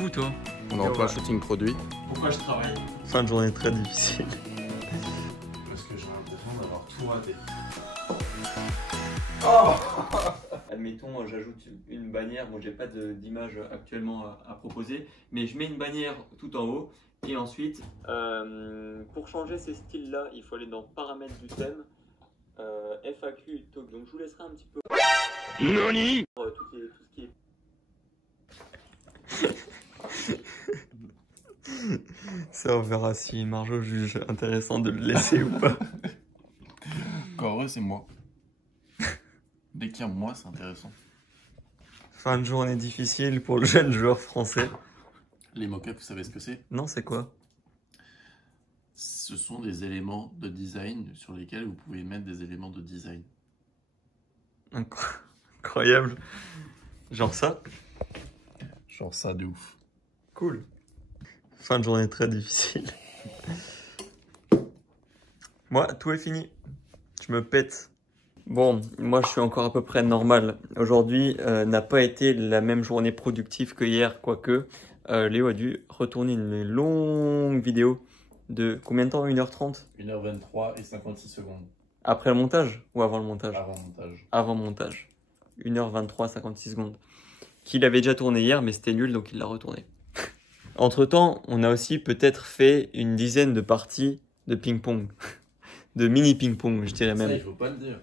fou, toi. On est en plein shooting produit. Pourquoi je travaille? Fin de journée très difficile. Parce que j'ai l'impression d'avoir tout raté. Admettons, j'ajoute une bannière. Bon, j'ai pas d'image actuellement à proposer, mais je mets une bannière tout en haut. Et ensuite, pour changer ces styles-là, il faut aller dans paramètres du thème, FAQ, talk. Donc je vous laisserai un petit peu. NANI tout ce qui est. Ça, on verra si Marjo juge intéressant de le laisser ou pas. Encore heureux, c'est moi. Dès qu'il y a moi, c'est intéressant. Fin de journée difficile pour le jeune joueur français. Les mock-ups, vous savez ce que c'est? Non, c'est quoi? Ce sont des éléments de design sur lesquels vous pouvez mettre des éléments de design. Incroyable. Genre ça? Genre ça de ouf. Cool. Fin de journée très difficile. Moi, tout est fini. Je me pète. Bon, moi je suis encore à peu près normal. Aujourd'hui n'a pas été la même journée productive que hier, quoique Léo a dû retourner une longue vidéo de combien de temps? 1h30? 1h23 et 56 secondes. Après le montage ou avant le montage? Avant montage. Avant montage. 1h23, 56 secondes. Qu'il avait déjà tourné hier, mais c'était nul, donc il l'a retourné. Entre temps, on a aussi peut-être fait une dizaine de parties de ping-pong. De mini ping-pong, je dirais même. Ça, il faut pas le dire.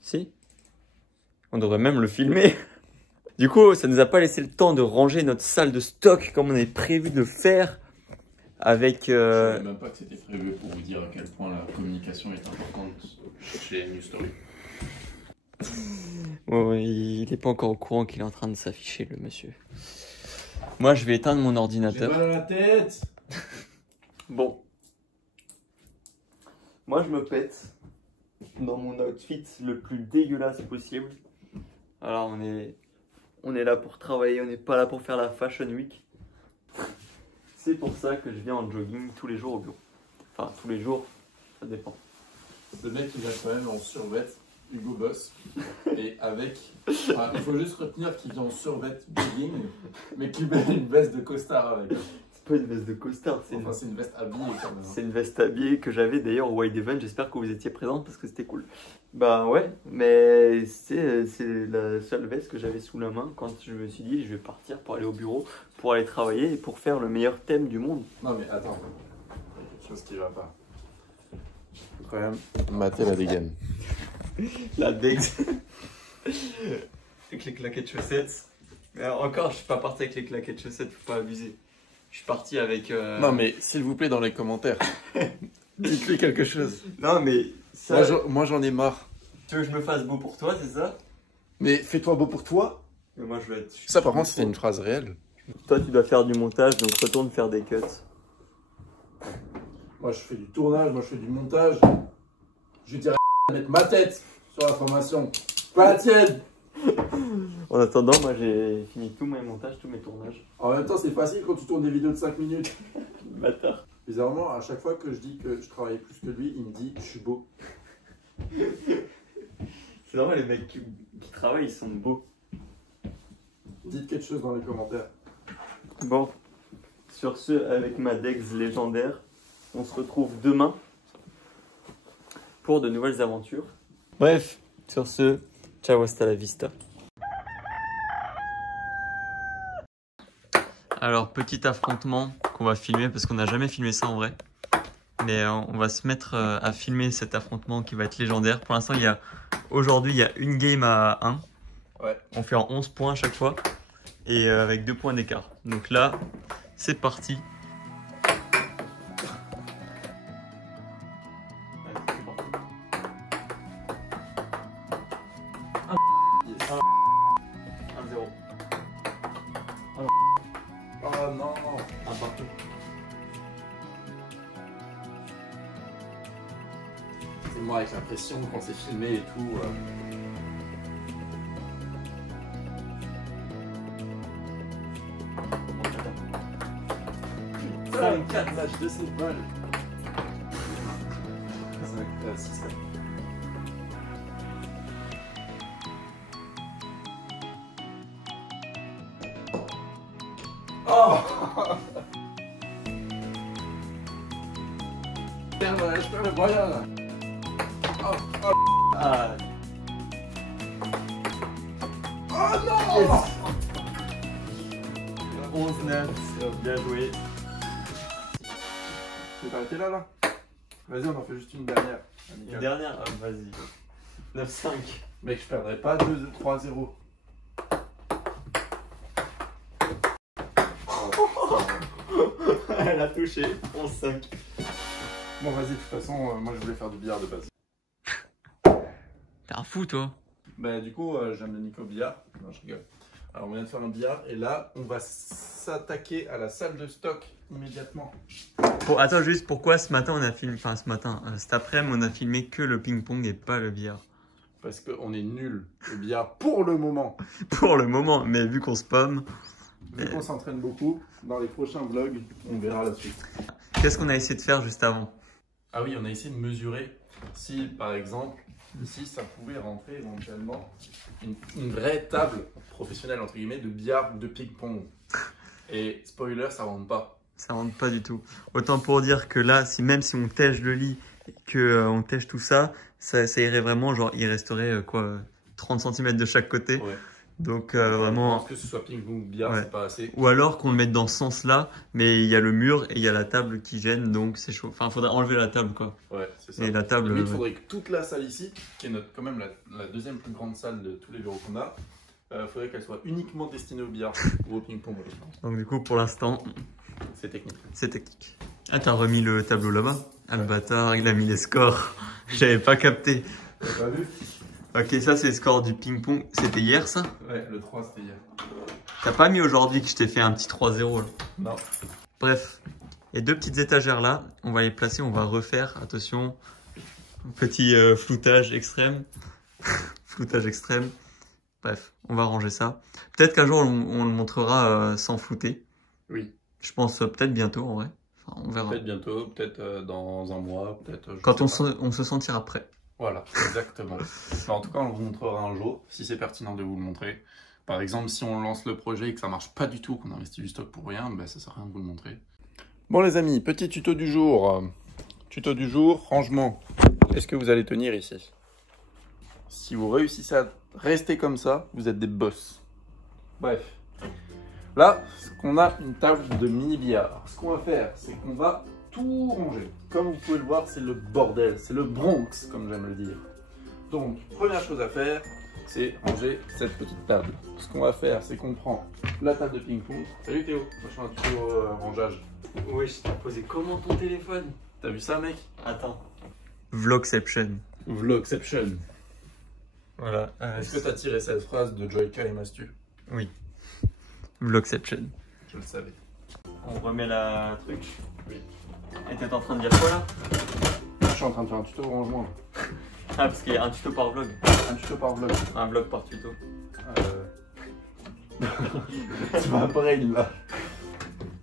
Si. On devrait même le filmer. Du coup, ça nous a pas laissé le temps de ranger notre salle de stock comme on avait prévu de le faire. Avec... Je savais même pas que c'était prévu pour vous dire à quel point la communication est importante chez News Story. Ouais, il n'est pas encore au courant qu'il est en train de s'afficher, le monsieur. Moi, je vais éteindre mon J'ai ordinateur. mal à la tête. Bon. Moi, je me pète dans mon outfit le plus dégueulasse possible. Alors, on est là pour travailler, on n'est pas là pour faire la Fashion Week. C'est pour ça que je viens en jogging tous les jours au bureau. Enfin, tous les jours, ça dépend. Le mec, il vient quand même en survêt, Hugo Boss. Et avec... Enfin, il faut juste retenir qu'il vient en survêt jogging, mais qu'il met une veste de costard avec. C'est pas une veste de costard, c'est Enfin, c'est une veste habillée quand même. C'est une veste habillée que j'avais d'ailleurs au Wide Event. J'espère que vous étiez présents parce que c'était cool. Bah ouais, mais c'est la seule veste que j'avais sous la main quand je me suis dit je vais partir pour aller au bureau, pour aller travailler et pour faire le meilleur thème du monde. Non mais attends, il y a quelque chose qui va pas. Incroyable. Maté la dégaine. La Dex. Avec les claquettes chaussettes. Mais encore, je suis pas parti avec les claquettes chaussettes, faut pas abuser. Je suis parti avec... Non mais s'il vous plaît dans les commentaires, dites-lui quelque chose. Non mais ça... Moi j'en ai marre. Tu veux que je me fasse beau pour toi, c'est ça? Mais fais-toi beau pour toi. Mais moi je vais être... Ça par contre c'était une phrase réelle. Toi tu dois faire du montage, donc retourne faire des cuts. Moi je fais du tournage, moi je fais du montage. Je dirais à mettre ma tête sur la formation, pas la tienne. En attendant, moi j'ai fini tous mes montages, tous mes tournages. En même temps c'est facile quand tu tournes des vidéos de 5 minutes. Bâtard. Bizarrement, à chaque fois que je dis que je travaille plus que lui, il me dit je suis beau. C'est normal, les mecs qui travaillent, ils sont beaux. Dites quelque chose dans les commentaires. Bon, sur ce, avec ma Dex légendaire, on se retrouve demain pour de nouvelles aventures. Bref, sur ce, ciao, hasta la vista. Alors, petit affrontement qu'on va filmer parce qu'on n'a jamais filmé ça en vrai. Mais on va se mettre à filmer cet affrontement qui va être légendaire. Pour l'instant, aujourd'hui, il y a une game à 1. Ouais. On fait en 11 points à chaque fois. Et avec 2 points d'écart. Donc là, c'est parti. Oh non. Un partout. C'est moi avec la pression quand c'est filmé et tout. 4 matchs de ces balles. 6. Oh Merde, je perds le moyen là. Ah, Oh non 11-9, bien joué. Tu veux t'arrêter là? Vas-y, on en fait juste une dernière. Une Amical. dernière, ah, vas-y. 9-5. Mec, je perdrai pas 2-3-0. Elle a touché. 11-5. Bon, vas-y, de toute façon, moi je voulais faire du billard de base. T'es un fou, toi. Bah, du coup, j'aime le Nico billard. Non, je rigole. Alors, on vient de faire un billard et là, on va s'attaquer à la salle de stock immédiatement. Bon, attends, juste pourquoi ce matin on a filmé, enfin ce matin, cet après-midi on a filmé que le ping-pong et pas le billard. Parce qu'on est nul au billard pour le moment. Pour le moment, mais vu qu'on se pomme. Vu qu'on s'entraîne beaucoup, dans les prochains vlogs, on verra la suite. Qu'est-ce qu'on a essayé de faire juste avant? Ah oui, on a essayé de mesurer si, par exemple, ici, ça pouvait rentrer éventuellement une vraie table professionnelle, entre guillemets, de billard de ping-pong. Et spoiler, ça rentre pas. Ça rentre pas du tout. Autant pour dire que là, même si on tèche le lit et qu'on tèche tout ça, ça irait vraiment, genre il resterait quoi, 30 cm de chaque côté. Ouais. Donc Je vraiment. pense que ce soit ping-pong ou billard, Ouais. c'est pas assez. Ou alors qu'on le mette dans ce sens-là, mais il y a le mur et il y a la table qui gêne, donc c'est chaud. Enfin, faudrait enlever la table, quoi. Ouais, c'est ça. Et la table. Il faudrait que toute la salle ici, qui est quand même la deuxième plus grande salle de tous les bureaux qu'on a, faudrait qu'elle soit uniquement destinée au billard ou au ping-pong. Donc du coup, pour l'instant, C'est technique. c'est technique. Ah, t'as remis le tableau là-bas? Ah, le bâtard, il a mis les scores. J'avais pas capté. T'as pas vu? Ok, ça c'est le score du ping-pong. C'était hier, ça? Ouais, le 3 c'était hier. T'as pas mis aujourd'hui que je t'ai fait un petit 3-0 là? Non. Bref, il y a deux petites étagères là. On va les placer, on va refaire. Attention, petit floutage extrême. Floutage extrême. Bref, on va ranger ça. Peut-être qu'un jour on le montrera sans flouter. Oui. Je pense peut-être bientôt en vrai. Enfin, on verra. Peut-être bientôt, peut-être dans un mois, peut-être. Quand on se sentira prêt. Voilà, exactement. Mais en tout cas, on vous montrera un jour, si c'est pertinent de vous le montrer. Par exemple, si on lance le projet et que ça marche pas du tout, qu'on investit du stock pour rien, ben, ça sert à rien de vous le montrer. Bon les amis, petit tuto du jour. Tuto du jour, rangement. Est-ce que vous allez tenir ici? Si vous réussissez à rester comme ça, vous êtes des boss. Bref. Là, on a une table de mini billard. Ce qu'on va faire, c'est qu'on va tout ranger. Comme vous pouvez le voir, c'est le bordel, c'est le Bronx, comme j'aime le dire. Donc, première chose à faire, c'est ranger cette petite table. Ce qu'on va faire, c'est qu'on prend la table de ping-pong. Salut Théo, moi je fais un tuto rangeage. Oui, je t'ai posé comment ton téléphone? T'as vu ça, mec? Attends. Vlogception. Vlogception. Voilà. Est-ce que t'as tiré cette phrase de Joyka et Mastu? Oui. Vlogception. Je le savais. On remet la truc. Oui. Et t'es en train de dire quoi là? Je suis en train de faire un tuto rangement. Ah, parce qu'il y a un tuto par vlog. Un tuto par vlog. Un vlog par tuto. C'est pas pareil là.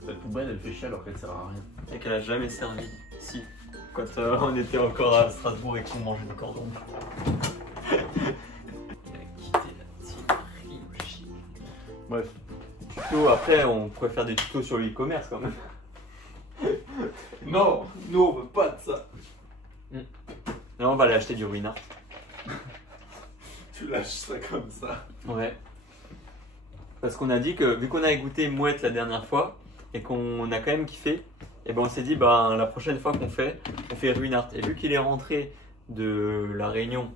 Cette poubelle elle fait chier alors qu'elle sert à rien. Et qu'elle a jamais servi. Si. Quand on était encore à Strasbourg et qu'on mangeait du cordon. Il a quitté la team Ryoshi. Bref. Tuto, après on pourrait faire des tutos sur l'e-commerce quand même. Non, nous on veut pas de ça. Là on va aller acheter du Ruinart. Tu lâches ça comme ça. Ouais. Parce qu'on a dit que vu qu'on avait goûté Mouette la dernière fois et qu'on a quand même kiffé, et ben on s'est dit ben la prochaine fois qu'on fait, on fait Ruinart. Et vu qu'il est rentré de la Réunion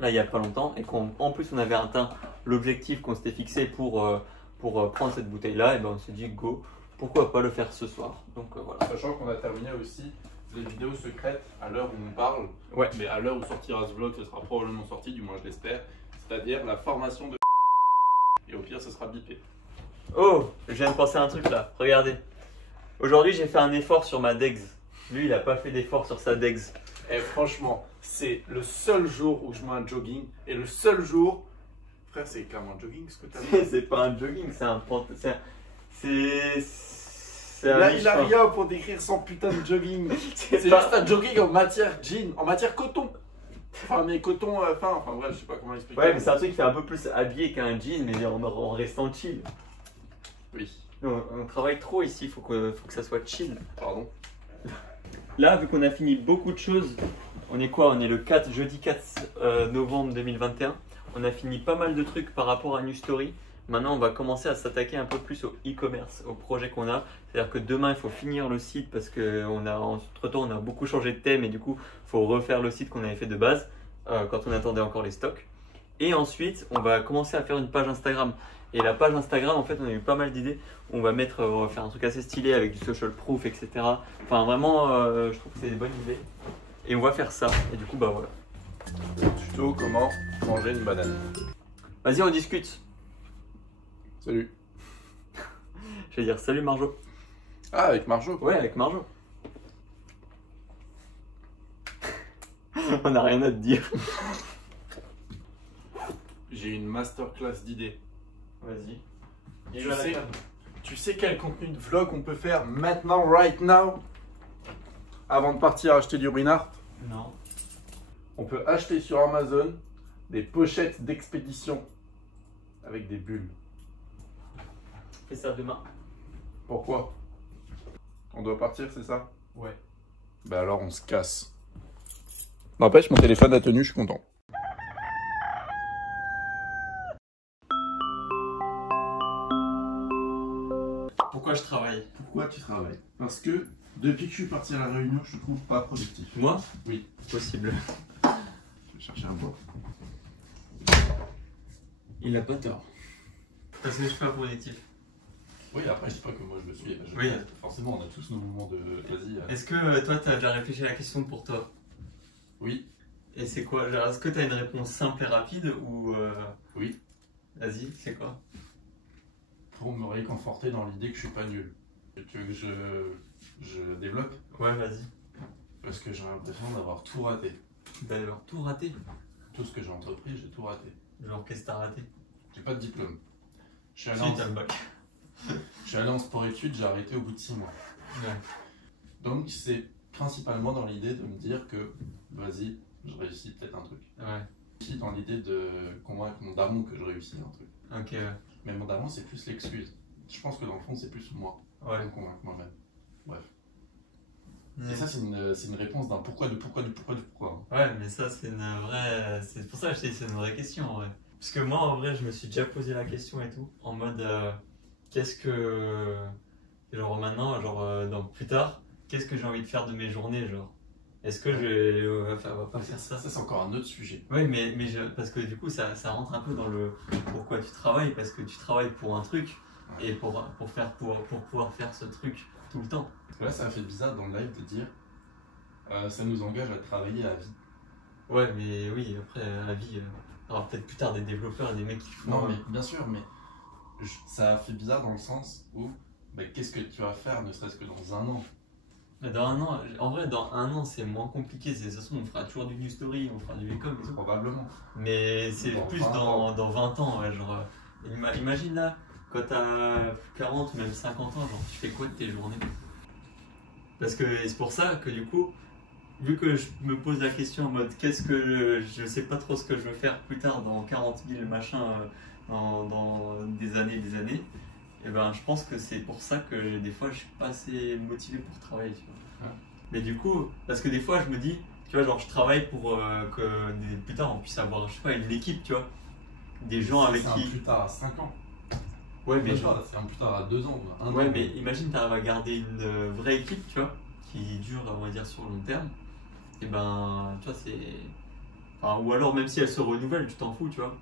là il y a pas longtemps et qu'en plus on avait atteint l'objectif qu'on s'était fixé pour prendre cette bouteille là, et ben on s'est dit go, pourquoi pas le faire ce soir. Donc voilà. Sachant qu'on a terminé aussi les vidéos secrètes à l'heure où on parle. Ouais. Mais à l'heure où sortira ce vlog, ce sera probablement sorti, du moins je l'espère. C'est-à-dire la formation de. Et au pire, ce sera bipé. Oh, je viens de penser à un truc là, regardez. Aujourd'hui j'ai fait un effort sur ma Dex. Lui il a pas fait d'effort sur sa Dex. Et franchement, c'est le seul jour où je mets un jogging. Et le seul jour. Frère, c'est clairement un jogging ce que t'as mis. C'est pas un jogging, c'est un c'est un Là, il a mi-chemin. rien pour décrire son putain de jogging. C'est pas- juste un jogging en matière jean, en matière coton. Enfin, mais coton fin, enfin bref, je sais pas comment expliquer. Ouais, mais c'est un truc qui fait un peu plus habillé qu'un jean, mais en restant chill. Oui. On travaille trop ici, faut que ça soit chill. Pardon. Là, vu qu'on a fini beaucoup de choses, on est quoi? On est le jeudi 4 novembre 2021. On a fini pas mal de trucs par rapport à New Story. Maintenant, on va commencer à s'attaquer un peu plus au e-commerce, au projet qu'on a. C'est-à-dire que demain, il faut finir le site parce qu'entre-temps, on a beaucoup changé de thème et du coup, il faut refaire le site qu'on avait fait de base quand on attendait encore les stocks. Et ensuite, on va commencer à faire une page Instagram. Et la page Instagram, en fait, on a eu pas mal d'idées. On va faire un truc assez stylé avec du social proof, etc. Enfin, vraiment, je trouve que c'est des bonnes idées. Et on va faire ça. Et du coup, bah voilà. Tuto comment manger une banane. Vas-y, on discute. Salut. Je vais dire salut Marjo. Ah, avec Marjo. Ouais, avec Marjo. On n'a rien à te dire. J'ai une masterclass d'idées. Vas-y. Tu sais quel contenu de vlog on peut faire maintenant, right now, avant de partir acheter du Ruinart? Non. On peut acheter sur Amazon des pochettes d'expédition avec des bulles. Fais ça demain. Pourquoi? On doit partir, c'est ça? Ouais. Bah alors on se casse. N'empêche, mon téléphone a tenu, je suis content. Pourquoi je travaille? Pourquoi tu travailles? Parce que depuis que je suis parti à la réunion, je te trouve pas productif. Moi? Oui. Possible. Je vais chercher un bois. Il a pas tort. Parce que je suis pas productif. Oui, après, je dis pas que moi je le suis. Oui. Forcément, on a tous nos moments de vas-y. Est-ce que toi, tu as déjà réfléchi à la question pour toi? Oui. Et c'est quoi? Genre, est-ce que tu as une réponse simple et rapide ou Oui. Vas-y, c'est quoi? Pour me réconforter dans l'idée que je suis pas nul. Tu veux que je développe? Ouais, vas-y. Parce que j'ai l'impression d'avoir tout raté. D'avoir tout raté. Tout ce que j'ai entrepris, j'ai tout raté. Genre, qu'est-ce que t'as raté? J'ai pas de diplôme. Je suis allé, Si, t'as le bac. je suis allé en sport-études, j'ai arrêté au bout de 6 mois. Ouais. Donc c'est principalement dans l'idée de me dire que, vas-y, je réussis peut-être un truc. Ouais. Aussi dans l'idée de convaincre mon daron que je réussis un truc. Ok, ouais. Mais mon daron, c'est plus l'excuse. Je pense que dans le fond, c'est plus moi. Ouais. Pour me convaincre moi-même. Bref. Mm. Et ça, c'est une réponse d'un pourquoi. Hein. Ouais, mais ça, c'est une vraie. C'est pour ça que je t'ai dit, c'est une vraie question, en vrai. Parce que moi, en vrai, je me suis déjà posé la question et tout, en mode qu'est-ce que. Genre maintenant, donc plus tard, qu'est-ce que j'ai envie de faire de mes journées, genre? Est-ce que on va pas faire ça? Ça, c'est encore un autre sujet. Oui, parce que du coup, ça rentre un peu dans le pourquoi tu travailles, parce que tu travailles pour un truc et pour pouvoir faire ce truc tout le temps. Parce que là, ça a fait bizarre dans le live de dire ça nous engage à travailler à vie. Ouais, mais oui, après, à vie, il y aura peut-être plus tard des développeurs et des mecs qui font. Non, mais bien sûr, mais ça a fait bizarre dans le sens où qu'est-ce que tu vas faire, ne serait-ce que dans un an? Dans un an, en vrai, dans un an, c'est moins compliqué. De toute façon, on fera toujours du New Story, on fera du e-com et tout. Probablement. Mais c'est plus dans 20 ans, ouais, genre. Imagine là, quand t'as 40 ou même 50 ans, genre, tu fais quoi de tes journées? Parce que c'est pour ça que du coup, vu que je me pose la question en mode qu'est-ce que je sais pas trop ce que je veux faire plus tard dans 40 000 machins, dans des années, et ben je pense que c'est pour ça que des fois je suis pas assez motivé pour travailler, tu vois. Ouais. Mais du coup, parce que des fois je me dis, tu vois, genre je travaille pour que plus tard on puisse avoir, je sais pas, une équipe, tu vois, des gens avec C'est qui. un plus tard à 5 ans. Ouais, mais genre. C'est un plus tard à 2 ans, 1 an. Ouais, mais imagine t'arrives à garder une vraie équipe, tu vois, qui dure, on va dire, sur le long terme. Et ben, tu vois, c'est. Enfin, ou alors, même si elle se renouvelle, tu t'en fous, tu vois.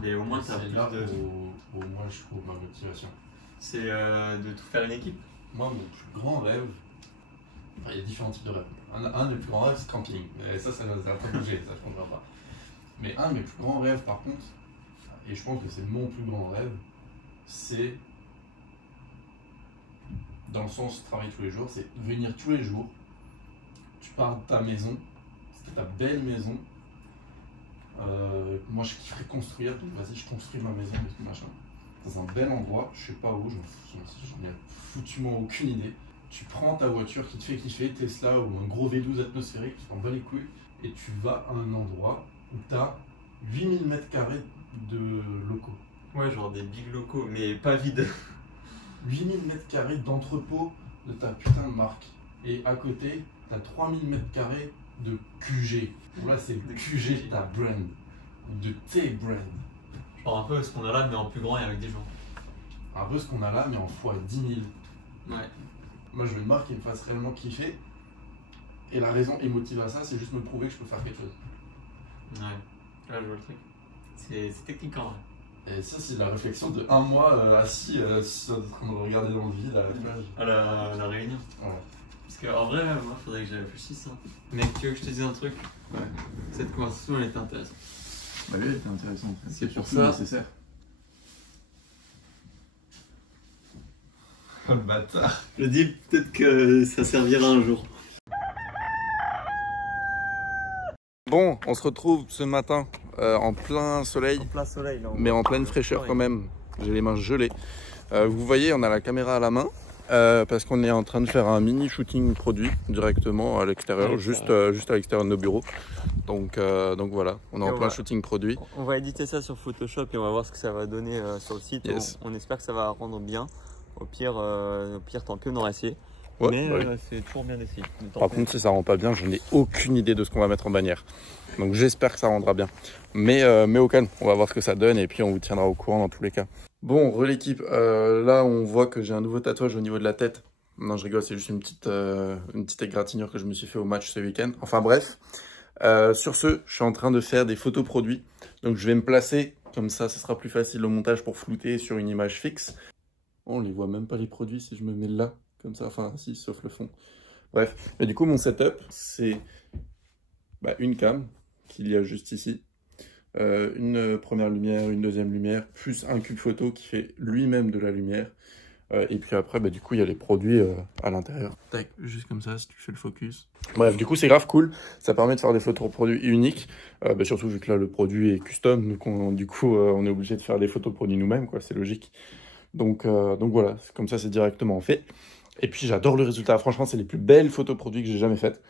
Mais au moins, t'as plus là de. où moi je trouve ma motivation. C'est de tout faire une équipe. Moi, mon plus grand rêve. Enfin, il y a différents types de rêves. Un des plus grands rêves, c'est camping. Et ça va pas bouger, ça je comprends pas. Mais un de mes plus grands rêves, par contre, et je pense que c'est mon plus grand rêve, c'est. Dans le sens travailler tous les jours, c'est venir tous les jours. Tu pars de ta maison, c'était ta belle maison. Moi je kifferais construire, donc vas-y, je construis ma maison et tout machin. Dans un bel endroit, je sais pas où, j'en ai foutument aucune idée. Tu prends ta voiture qui te fait kiffer, Tesla ou un gros V12 atmosphérique, tu t'en bats les couilles, et tu vas à un endroit où tu as 8000 m² de locaux. Ouais, genre des big locaux, mais pas vides. 8000 m² d'entrepôt de ta putain de marque. Et à côté, t'as 3000 m² de QG. Bon, là, c'est le QG de ta brand. De tes brands. Genre un peu ce qu'on a là, mais en plus grand et avec des gens. Un peu ce qu'on a là, mais en fois 10 000. Ouais. Moi, je veux une marque qui me fasse réellement kiffer. Et la raison émotive à ça, c'est juste me prouver que je peux faire quelque chose. Ouais. Là, je vois le truc. C'est technique en vrai. Et ça, c'est la réflexion de un mois assis en train de regarder dans le vide à la plage. À la Réunion. Ouais. Parce qu'en vrai, moi, faudrait que j'y réfléchisse. Hein. Mec, tu veux que je te dise un truc? Ouais. Cette conversation, elle était intéressante. Bah oui, c'est intéressant. C'est pour ça. Nécessaire. Oh le bâtard. Je dis peut-être que ça servira un jour. Bon, on se retrouve ce matin en plein soleil, En plein soleil, là. mais en pleine fraîcheur quand même. J'ai les mains gelées. Vous voyez, on a la caméra à la main parce qu'on est en train de faire un mini shooting produit directement à l'extérieur, juste à l'extérieur de nos bureaux. Donc voilà, on est en plein shooting produit. On va éditer ça sur Photoshop et on va voir ce que ça va donner sur le site. Yes. On espère que ça va rendre bien. Au pire tant pis, on aura essayé. Ouais, mais ouais. c'est toujours bien d'essayer. Par contre, si ça rend pas bien, je n'ai aucune idée de ce qu'on va mettre en bannière. Donc j'espère que ça rendra bien. Mais au calme, on va voir ce que ça donne et puis on vous tiendra au courant dans tous les cas. Bon, l'équipe, là on voit que j'ai un nouveau tatouage au niveau de la tête. Non, je rigole, c'est juste une petite égratignure que je me suis fait au match ce week-end. Enfin bref, sur ce, je suis en train de faire des photos produits. Donc je vais me placer, comme ça, ce sera plus facile au montage pour flouter sur une image fixe. On les voit même pas les produits si je me mets là, comme ça, enfin si, sauf le fond. Bref, mais du coup mon setup, c'est une cam qu'il y a juste ici, une première lumière, une deuxième lumière, plus un cube photo qui fait lui-même de la lumière. Et puis après, du coup, il y a les produits à l'intérieur. Tac, juste comme ça, si tu fais le focus. Bref, du coup, c'est grave cool. Ça permet de faire des photos produits uniques. Surtout vu que là, le produit est custom. Donc, on est obligé de faire des photos produits nous-mêmes, quoi. C'est logique. Donc voilà, comme ça, c'est directement fait. Et puis, j'adore le résultat. Franchement, c'est les plus belles photos produits que j'ai jamais faites.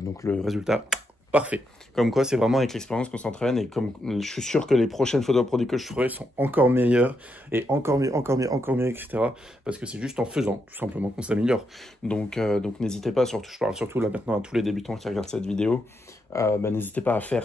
Donc, le résultat, parfait. Comme quoi, c'est vraiment avec l'expérience qu'on s'entraîne et comme je suis sûr que les prochaines photos produits que je ferai sont encore meilleures et encore mieux, etc. Parce que c'est juste en faisant, tout simplement, qu'on s'améliore. Donc n'hésitez pas, surtout, je parle surtout là maintenant à tous les débutants qui regardent cette vidéo, n'hésitez pas à faire,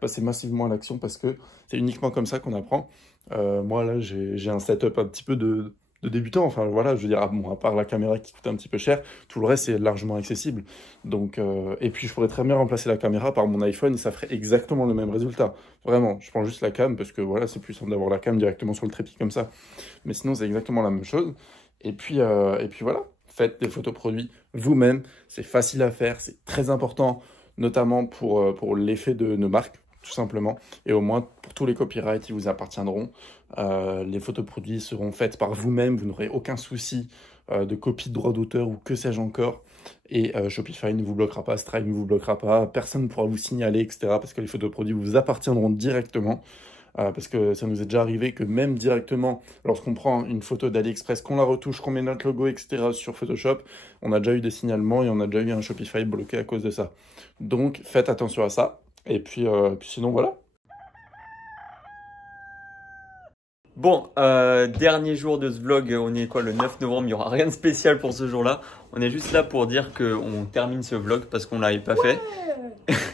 passer massivement à l'action parce que c'est uniquement comme ça qu'on apprend. Moi, là, j'ai un setup un petit peu de débutant, enfin voilà, je veux dire, à part la caméra qui coûte un petit peu cher, tout le reste est largement accessible. Donc, et puis je pourrais très bien remplacer la caméra par mon iPhone et ça ferait exactement le même résultat. Vraiment, je prends juste la cam parce que voilà, c'est plus simple d'avoir la cam directement sur le trépied comme ça. Mais sinon, c'est exactement la même chose. Et puis voilà, faites des photos produits vous-même, c'est facile à faire, c'est très important, notamment pour l'effet de nos marques, tout simplement. Et au moins, pour tous les copyrights, ils vous appartiendront. Les photos produits seront faites par vous-même. Vous n'aurez aucun souci de copie de droit d'auteur ou que sais-je encore. Et Shopify ne vous bloquera pas, Stripe ne vous bloquera pas. Personne ne pourra vous signaler, etc. Parce que les photos produits vous appartiendront directement. Parce que ça nous est déjà arrivé que même directement, lorsqu'on prend une photo d'AliExpress, qu'on la retouche, qu'on met notre logo, etc. sur Photoshop, on a déjà eu des signalements et on a déjà eu un Shopify bloqué à cause de ça. Donc, faites attention à ça. Et puis sinon, voilà. Bon, dernier jour de ce vlog, on est quoi, le 9 novembre, il n'y aura rien de spécial pour ce jour-là. On est juste là pour dire qu'on termine ce vlog parce qu'on ne l'avait pas fait.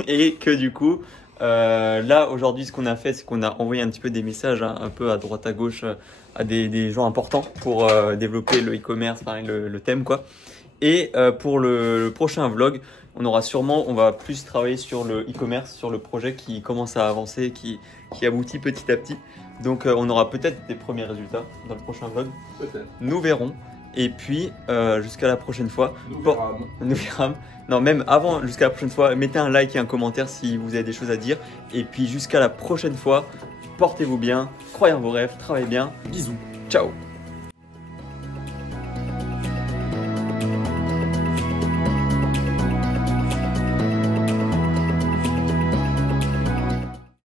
Et que du coup, là aujourd'hui ce qu'on a fait, c'est qu'on a envoyé un petit peu des messages un peu à droite à gauche à des gens importants pour développer le e-commerce, enfin, le thème quoi. Et pour le prochain vlog, on va plus travailler sur le e-commerce, sur le projet qui commence à avancer, qui aboutit petit à petit. Donc on aura peut-être des premiers résultats dans le prochain vlog. Peut-être. Nous verrons. Et puis jusqu'à la prochaine fois. Nous verrons. Non, même avant, jusqu'à la prochaine fois, mettez un like et un commentaire si vous avez des choses à dire. Et puis jusqu'à la prochaine fois, portez-vous bien, croyez en vos rêves, travaillez bien. Bisous. Ciao.